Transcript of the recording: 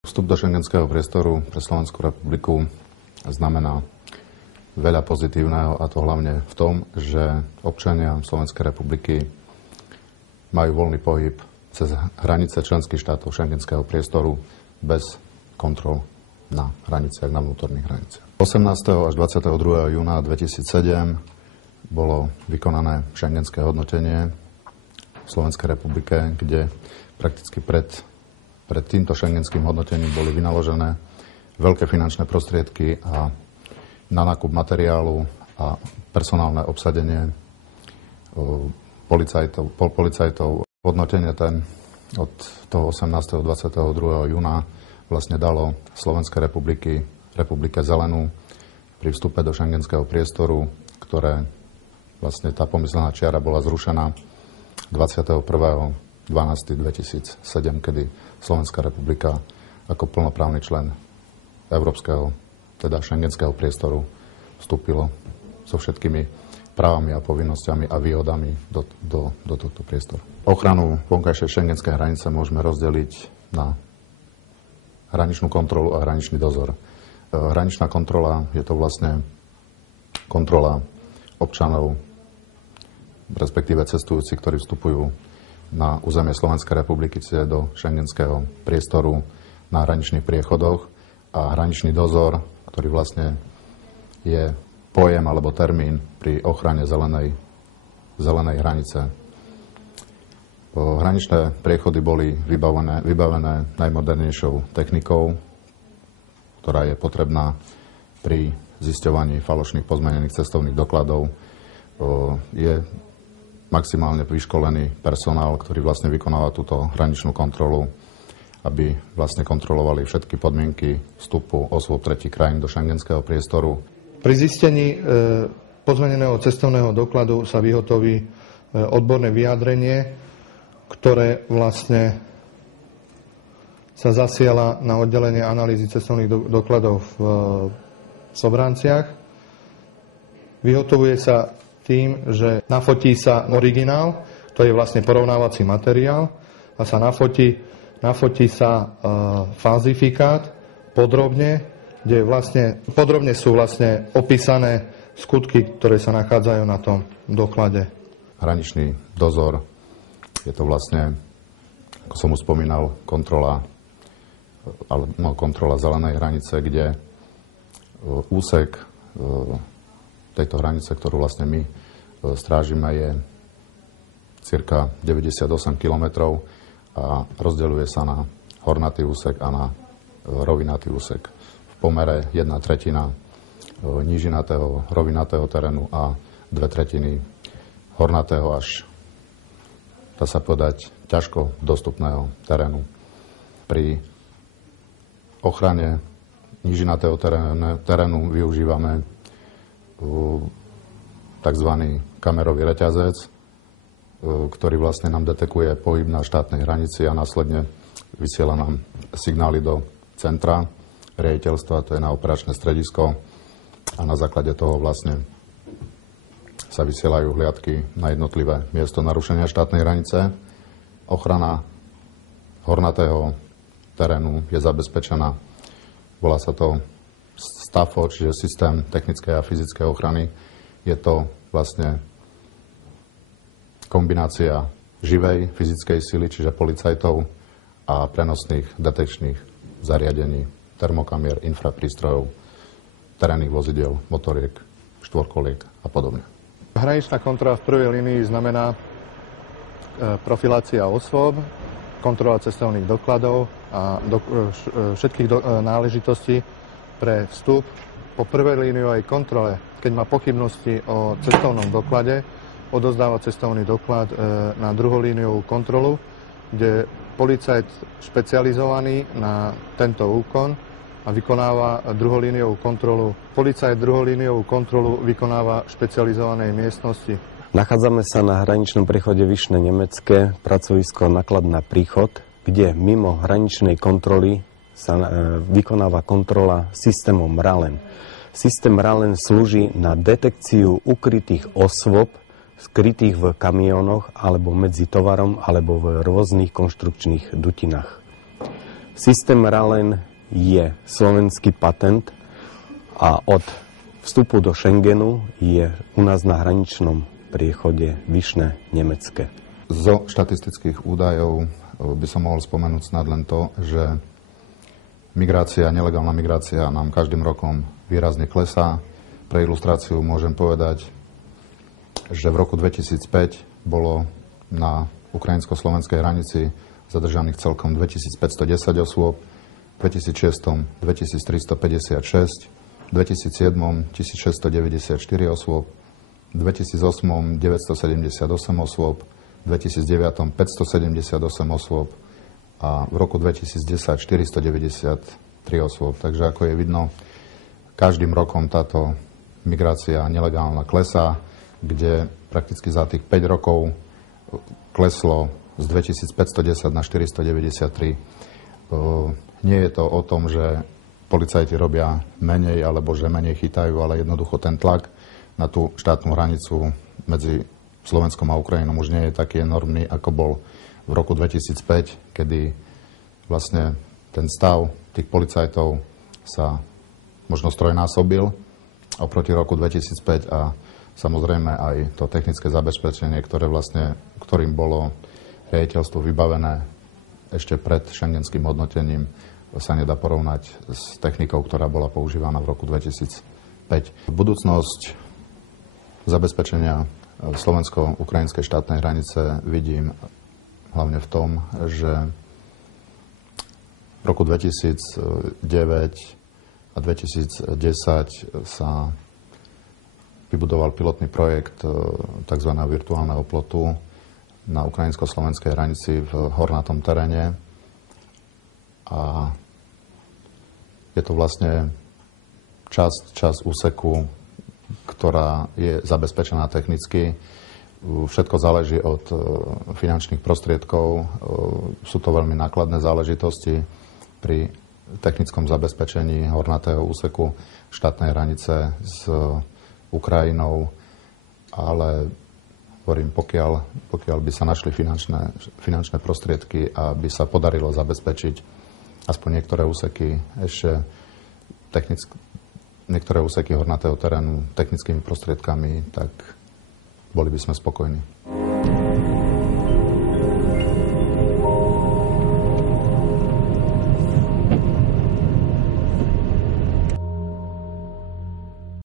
Vstup do šengenského priestoru pre Slovenskú republiku znamená veľa pozitívneho, a to hlavne v tom, že občania Slovenskej republiky majú voľný pohyb cez hranice členských štátov šengenského priestoru bez kontrol na hraniciach, na vnútorných hraniciach. 18. až 22. júna 2007 bolo vykonané šengenské hodnotenie v Slovenskej republike, kde prakticky pred týmto šengenským hodnotením boli vynaložené veľké finančné prostriedky a na nákup materiálu a personálne obsadenie policajtov. Hodnotenie od toho 18. 22. júna vlastne dalo Slovenskej republike zelenú pri vstupe do šengenského priestoru, ktoré vlastne tá pomyslená čiara bola zrušená 21.12.2007, kedy Slovenská republika ako plnoprávny člen európskeho, teda šengenského priestoru vstúpilo so všetkými právami a povinnosťami a výhodami do tohto priestoru. Ochranu vonkajšej šengenskej hranice môžeme rozdeliť na hraničnú kontrolu a hraničný dozor. Hraničná kontrola je to vlastne kontrola občanov, respektíve cestujúci, ktorí vstupujú na územie Slovenskej republiky, čiže do šengenského priestoru na hraničných priechodoch, a hraničný dozor, ktorý vlastne je pojem alebo termín pri ochrane zelenej hranice. Hraničné priechody boli vybavené najmodernejšou technikou, ktorá je potrebná pri zisťovaní falošných pozmenených cestovných dokladov. Je maximálne vyškolený personál, ktorý vlastne vykonáva túto hraničnú kontrolu, aby vlastne kontrolovali všetky podmienky vstupu osôb tretích krajín do šengenského priestoru. Pri zistení pozmeneného cestovného dokladu sa vyhotoví odborné vyjadrenie, ktoré vlastne sa zasiela na oddelenie analýzy cestovných dokladov v Sobranciach. Vyhotovuje sa tým, že nafotí sa originál, to je vlastne porovnávací materiál, a sa nafotí sa falzifikát podrobne, kde podrobne sú vlastne opísané skutky, ktoré sa nachádzajú na tom doklade. Hraničný dozor je to vlastne, ako som už spomínal, kontrola zelenej hranice, kde úsek tejto hranice, ktorú vlastne my strážime, je cirka 98 km a rozdeľuje sa na hornatý úsek a na rovinatý úsek v pomere 1/3 nížinatého rovinatého terénu a 2/3 hornatého až, dá sa povedať, ťažko dostupného terénu. Pri ochrane nížinatého terénu využívame tzv. Kamerový reťazec, ktorý vlastne nám detekuje pohyb na štátnej hranici a následne vysiela nám signály do centra riaditeľstva, to je na operačné stredisko, a na základe toho vlastne sa vysielajú hliadky na jednotlivé miesto narušenia štátnej hranice. Ochrana hornatého terénu je zabezpečená. Volá sa to STAFO, čiže systém technickej a fyzickej ochrany. Je to vlastne kombinácia živej fyzickej sily, čiže policajtov, a prenosných detekčných zariadení, termokamier, infraprístrojov, terénnych vozidiel, motoriek, štvorkoliek a podobne. Hraničná kontrola v prvej línii znamená profilácia osôb, kontrola cestovných dokladov a všetkých náležitostí pre vstup. Po prvej líniovej kontrole, keď má pochybnosti o cestovnom doklade, odovzdáva cestovný doklad na druholíniovú kontrolu, kde policajt špecializovaný na tento úkon a vykonáva druholíniovú kontrolu. Policajt druholíniovú kontrolu vykonáva v špecializovanej miestnosti. Nachádzame sa na hraničnom prechode Vyšné Nemecké, pracovisko Náklad na príchod, kde mimo hraničnej kontroly sa vykonáva kontrola systémom RALEN. Systém RALEN slúži na detekciu ukrytých osôb, skrytých v kamiónoch alebo medzi tovarom alebo v rôznych konštrukčných dutinách. Systém RALEN je slovenský patent a od vstupu do Schengenu je u nás na hraničnom priechode Vyšné nemecké. Zo štatistických údajov by som mohol spomenúť snad len to, že nelegálna migrácia nám každým rokom výrazne klesá. Pre ilustráciu môžem povedať, že v roku 2005 bolo na ukrajinsko-slovenskej hranici zadržaných celkom 2510 osôb, v 2006 2356, v 2007 1694 osôb, v 2008 978 osôb, v 2009 578 osôb a v roku 2010 493 osôb. Takže ako je vidno, každým rokom táto migrácia nelegálna klesá, kde prakticky za tých 5 rokov kleslo z 2510 na 493. Nie je to o tom, že policajti robia menej alebo že menej chytajú, ale jednoducho ten tlak na tú štátnu hranicu medzi Slovenskom a Ukrajinou už nie je taký enormný, ako bol v roku 2005, kedy vlastne ten stav tých policajtov sa možno strojnásobil oproti roku 2005 a samozrejme aj to technické zabezpečenie, ktorým bolo riaditeľstvo vybavené ešte pred šengenským hodnotením, sa nedá porovnať s technikou, ktorá bola používaná v roku 2005. Budúcnosť zabezpečenia slovensko-ukrajinskej štátnej hranice vidím hlavne v tom, že v roku 2009 a 2010 sa vybudoval pilotný projekt tzv. Virtuálneho plotu na ukrajinsko-slovenskej hranici v hornatom teréne. A je to vlastne časť úseku, ktorá je zabezpečená technicky. Všetko záleží od finančných prostriedkov. Sú to veľmi nákladné záležitosti pri technickom zabezpečení hornatého úseku štátnej hranice s Ukrajinou, ale hovorím, pokiaľ by sa našli finančné prostriedky a by sa podarilo zabezpečiť aspoň niektoré úseky niektoré úseky hornatého terénu technickými prostriedkami, tak boli by sme spokojní.